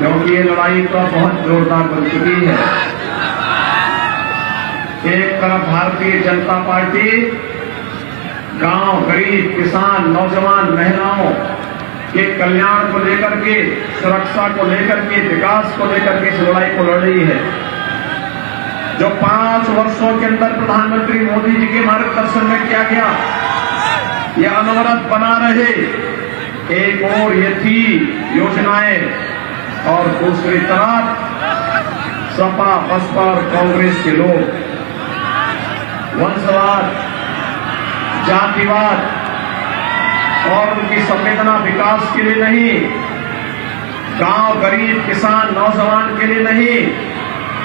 क्योंकि ये लड़ाई तो बहुत जोरदार बन चुकी है। एक तरफ भारतीय जनता पार्टी गांव, गरीब, किसान, नौजवान, महिलाओं के कल्याण को लेकर के, सुरक्षा को लेकर के, विकास को लेकर के इस लड़ाई को लड़ रही है। जो 5 वर्षों के अंदर प्रधानमंत्री मोदी जी के मार्गदर्शन में किया गया, ये अनवरत बना रहे। एक और ये थी योजनाएं और दूसरी तरफ सपा, बसपा और कांग्रेस के लोग वंशवाद, जातिवाद और उनकी संवेदना विकास के लिए नहीं, गांव, गरीब, किसान, नौजवान के लिए नहीं,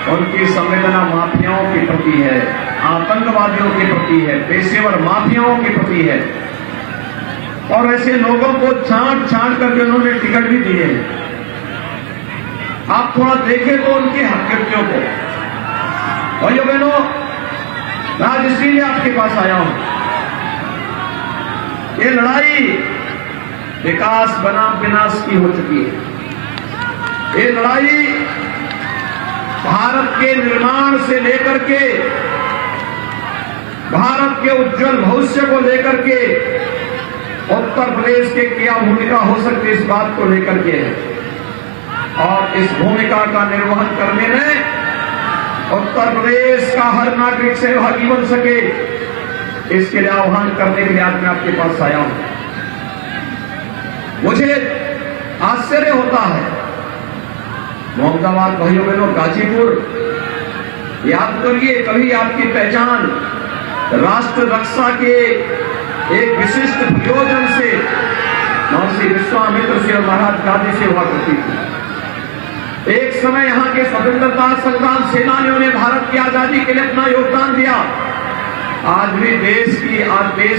उनकी संवेदना माफियाओं के प्रति है, आतंकवादियों के प्रति है, पेशेवर माफियाओं के प्रति है। और ऐसे लोगों को छांट छांट करके उन्होंने टिकट भी दिए हैं। आप थोड़ा देखें तो उनके हकीकतों को। भाइयों बहनों, मैं आज इसीलिए आपके पास आया हूं। ये लड़ाई विकास बनाम विनाश की हो चुकी है। ये लड़ाई भारत के निर्माण से लेकर के भारत के उज्जवल भविष्य को लेकर के उत्तर प्रदेश के क्या भूमिका हो सकती है, इस बात को लेकर के है। और इस भूमिका का निर्वहन करने में उत्तर प्रदेश का हर नागरिक सहभागी बन सके, इसके लिए आह्वान करने के लिए आज मैं आपके पास आया हूं। मुझे आश्चर्य होता है, मोहम्मदाबाद, भाइयों बहनों, गाजीपुर, याद करिए कभी आपकी पहचान राष्ट्र रक्षा के एक विशिष्ट प्रयोजन से महर्षि विश्वामित्र से और महाराज गांधी से हुआ करती थी। एक समय यहां के स्वतंत्रता संग्राम सेनानियों ने भारत की आजादी के लिए अपना योगदान दिया। आज भी देश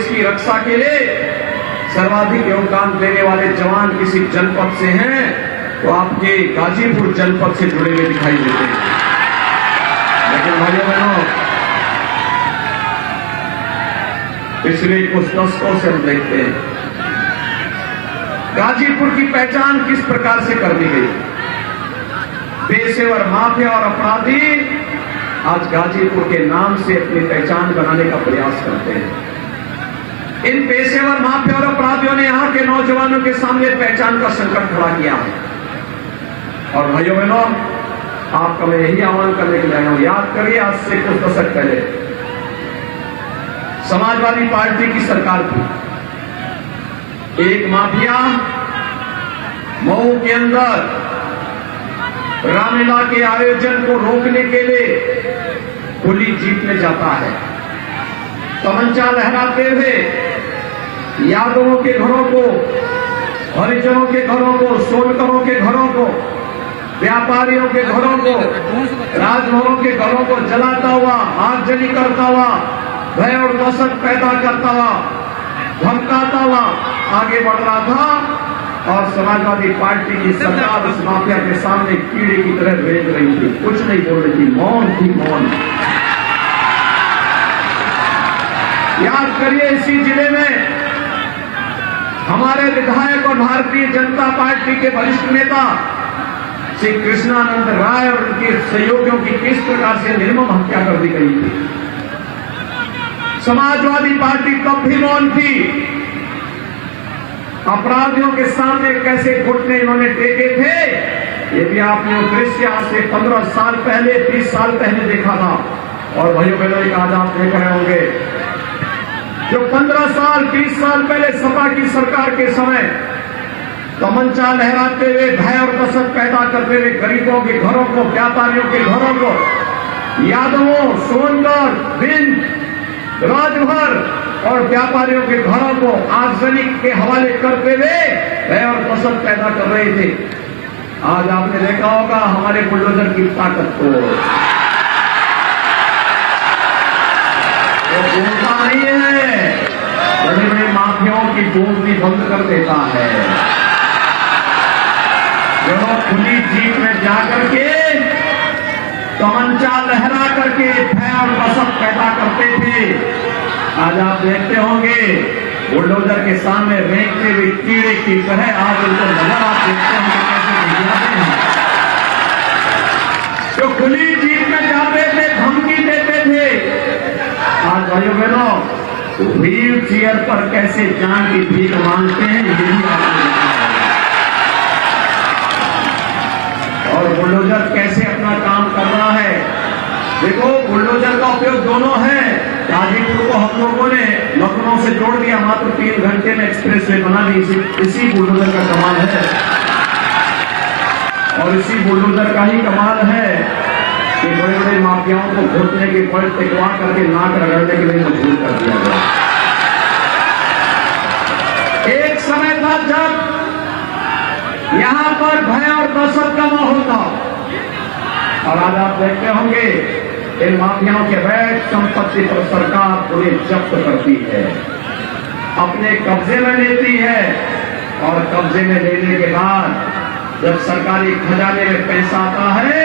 की रक्षा के लिए सर्वाधिक योगदान देने वाले जवान किसी जनपद से हैं तो आपके गाजीपुर जनपद से जुड़े हुए दिखाई देते हैं। लेकिन भाइयों बहनों, पिछले कुछ दशकों से हम देखते हैं गाजीपुर की पहचान किस प्रकार से कर दी गई। पेशेवर माफिया और अपराधी आज गाजीपुर के नाम से अपनी पहचान बनाने का प्रयास करते हैं। इन पेशेवर माफिया और अपराधियों ने यहां के नौजवानों के सामने पहचान का संकट खड़ा किया है। और भाइयों बहनों, आपका मैं यही आह्वान करने के लिए आया हूं। याद करिए, आज से कुछ दशक पहले समाजवादी पार्टी की सरकार थी। एक माफिया मऊ के अंदर रामलीला के आयोजन को रोकने के लिए खुली जीप में जाता है, तमंचा लहराते हुए यादवों के घरों को, हरिजनों के घरों को, सोनकरों के घरों को, व्यापारियों के घरों को, राजभरों के घरों को जलाता हुआ, आगजनी करता हुआ, भय और दहशत पैदा करता हुआ, धमकाता हुआ आगे बढ़ रहा था। और समाजवादी पार्टी की सरकार उस माफिया के सामने कीड़े की तरह रेंग रही थी, कुछ नहीं बोल रही थी, मौन थी, मौन। याद करिए, इसी जिले में हमारे विधायक और भारतीय जनता पार्टी के वरिष्ठ नेता श्री कृष्णानंद राय और उनके सहयोगियों की किस प्रकार से निर्मम हत्या कर दी गई थी। समाजवादी पार्टी तब भी मौन थी। अपराधियों के सामने कैसे घुटने इन्होंने टेके थे, ये भी आपने वो दृश्य आज से 15 साल पहले, 30 साल पहले देखा था। और भाइयों बहनों, एक आज आप देख रहे होंगे, जो 15 साल 30 साल पहले सपा की सरकार के समय तमंचा लहराते हुए, भय और दहशत पैदा करते हुए गरीबों के घरों को, व्यापारियों के घरों को, यादवों, सोनकर, बिंद, राजभर और व्यापारियों के घरों को आगजनी के हवाले करते हुए भय और दहशत पैदा कर रहे थे। आज आपने देखा होगा हमारे बुलडोजर की ताकत को। वो बोलता नहीं है, बड़े बड़े माफियाओं की बोलती बंद कर देता है। जो खुली जीप में जाकर के तमंचा लहरा करके भय और दहशत पैदा करते थे, आज आप देखते होंगे बुलडोजर के सामने रेंगते हुए कीड़े की तरह आज उनको नजर आप देखते होंगे कैसे गिराते हैं। व्हील चेयर पर कैसे जान की भीख मांगते हैं, ये भी आपको देखना होगा। और बुलडोजर कैसे अपना काम कर रहा है। देखो, बुलडोजर का उपयोग दोनों है। गाजीपुर को हम लोगों ने लखनऊ से जोड़ दिया, मात्र 3 घंटे में एक्सप्रेस वे बना दी। इसी बुलडोजर का कमाल है। और इसी बुलडोजर का ही कमाल है कि बड़े बड़े माफियाओं को घोटने के पल टिकवा करके नाक रगड़ने के लिए मजबूर कर दिया गया। एक समय था जब यहां पर भय और दहशत का माहौल था, और आज आप देखते होंगे इन माफियाओं के अवैध संपत्ति पर सरकार उन्हें जब्त करती है, अपने कब्जे में लेती है, और कब्जे में लेने के बाद जब सरकारी खजाने में पैसा आता है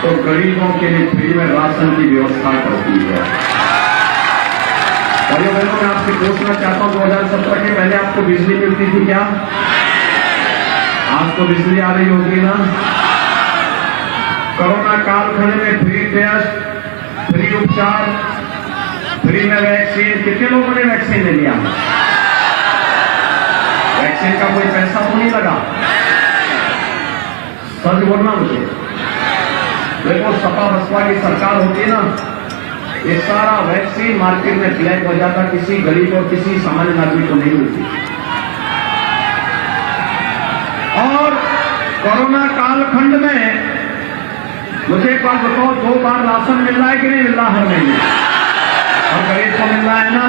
तो गरीबों के लिए फ्री में राशन की व्यवस्था करती है। भाइयों बहनों, मैं आपसे पूछना चाहता हूं, 2017 के पहले आपको बिजली मिलती थी क्या? आज तो बिजली आ रही होगी ना। कोरोना कालखंड में फ्री टेस्ट, फ्री उपचार, फ्री में वैक्सीन, कितने लोगों ने वैक्सीन ले लिया? वैक्सीन का कोई पैसा तो नहीं लगा। सच बोलना मुझे। देखो, सपा बसपा की सरकार होती है ना, ये सारा वैक्सीन मार्केट में ब्लैक हो जाता, किसी गरीब और किसी सामान्य नागरिक को नहीं मिलती। और कोरोना कालखंड में मुझे एक बात बताओ, 2 बार राशन मिल रहा है कि नहीं मिल रहा हर महीने? और गरीब को मिल रहा है ना।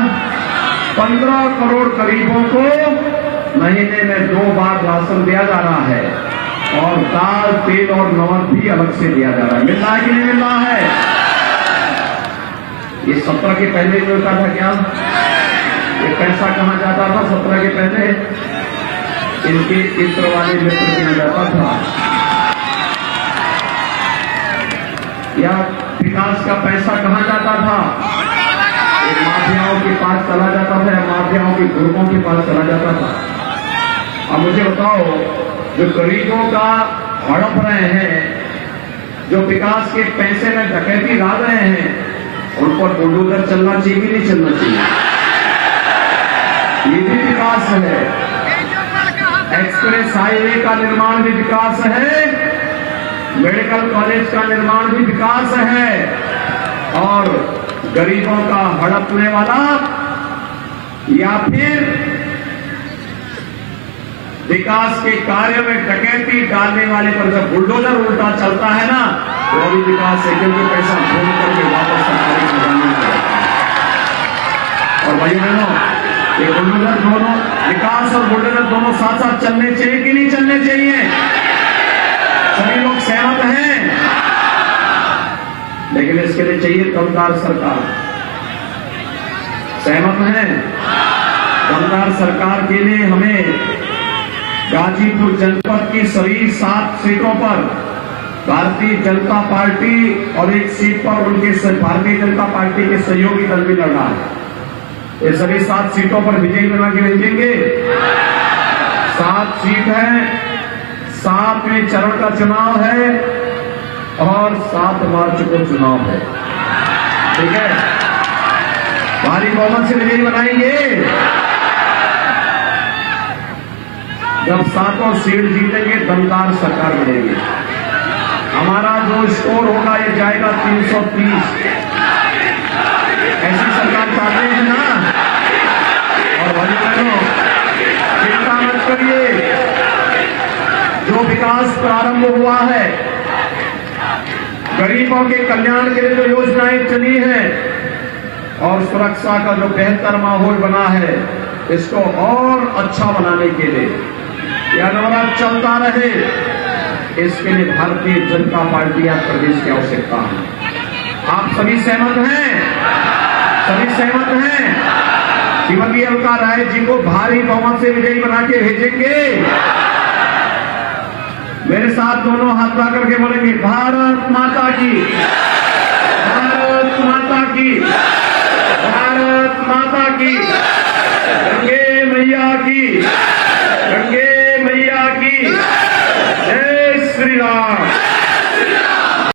15 करोड़ गरीबों को महीने में 2 बार राशन दिया जा रहा है, और दाल, तेल और नमक भी अलग से दिया जा रहा है। मिल रहा है कि नहीं मिल रहा है? ये 17 के पहले मिलता था क्या? ये पैसा कहां जाता था 17 के पहले? इनके इत्र वाले मित्र किया जाता था, या विकास का पैसा कहां जाता था? ये माफियाओं के पास चला जाता था, या माफियाओं के ग्रुपों के पास चला जाता था। अब मुझे बताओ, जो गरीबों का हड़प रहे हैं, जो विकास के पैसे में डकैती डाल रहे हैं, उन पर बुलडोजर चलना चाहिए कि नहीं चलना चाहिए? ये भी विकास है। एक्सप्रेस हाईवे का निर्माण भी विकास है, मेडिकल कॉलेज का निर्माण भी विकास है, और गरीबों का हड़पने वाला या फिर विकास के कार्य में डकैती डालने वाले पर जब बुलडोजर उल्टा चलता है ना, तो अभी विकास है, क्योंकि पैसा भूल करके वापस सरकारी खजाने में जाता है। और भाइयों बहनों, ये बुलडोजर दोनों, विकास और बुलडोजर दोनों साथ साथ चलने चाहिए कि नहीं चलने चाहिए? सभी लोग सहमत हैं, लेकिन इसके लिए चाहिए दमदार सरकार। सहमत हैं? दमदार सरकार के लिए हमें गाजीपुर जनपद की सभी 7 सीटों पर भारतीय जनता पार्टी और 1 सीट पर उनके भारतीय जनता पार्टी के सहयोगी दल भी लड़ रहा है। ये सभी 7 सीटों पर विजयी बना के भेजेंगे। 7 सीट है, 7वें चरण का चुनाव है, और 7 मार्च को चुनाव है। ठीक है, भारी बहुमत से विजयी बनाएंगे। जब 7 सीट जीतेंगे, दमदार सरकार बनेगी। हमारा जो स्कोर होगा ये जाएगा 330। ऐसी सरकार चाहते हैं ना? और भाइयों बहनों, चिंता मत करिए, जो विकास प्रारंभ हुआ है, गरीबों के कल्याण के लिए जो योजनाएं चली हैं, और सुरक्षा का जो बेहतर माहौल बना है, इसको और अच्छा बनाने के लिए यह नवरात्र चलता रहे, इसके लिए भारतीय जनता पार्टी या प्रदेश की आवश्यकता है। आप सभी सहमत हैं? सभी सहमत हैं? शिवंगी अलका राय जी को भारी बहुमत से विजयी बना के भेजेंगे। मेरे साथ दोनों हाथ ला करके बोलेंगे, भारत माता की, भारत माता की, भारत माता की।